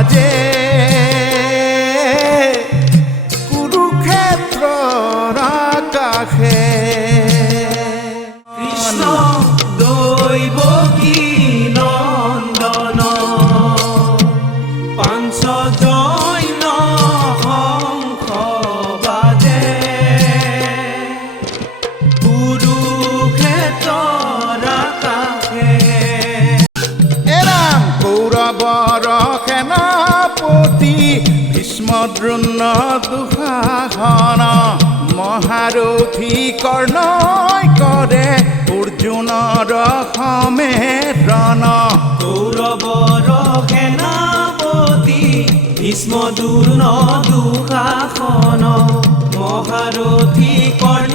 বাজে কুৰুক্ষেত্ৰৰ আকাশে কৃষ্ণ দৈবকী নন্দন পাঞ্চজন্য শংখ বাজে কুৰুক্ষেত্ৰৰ আকাশে এৰাম কৌৰৱৰ সেনাপতি ভীষ্ম দ্ৰোণ দুঃশাসন মহাৰথী কৰ্ণই কৰে অৰ্জুনৰ সমেৰণ কৌৰৱৰ সেনাপতি ভীষ্ম দ্ৰোণ দুঃশাসন মহাৰথী কৰ্ণ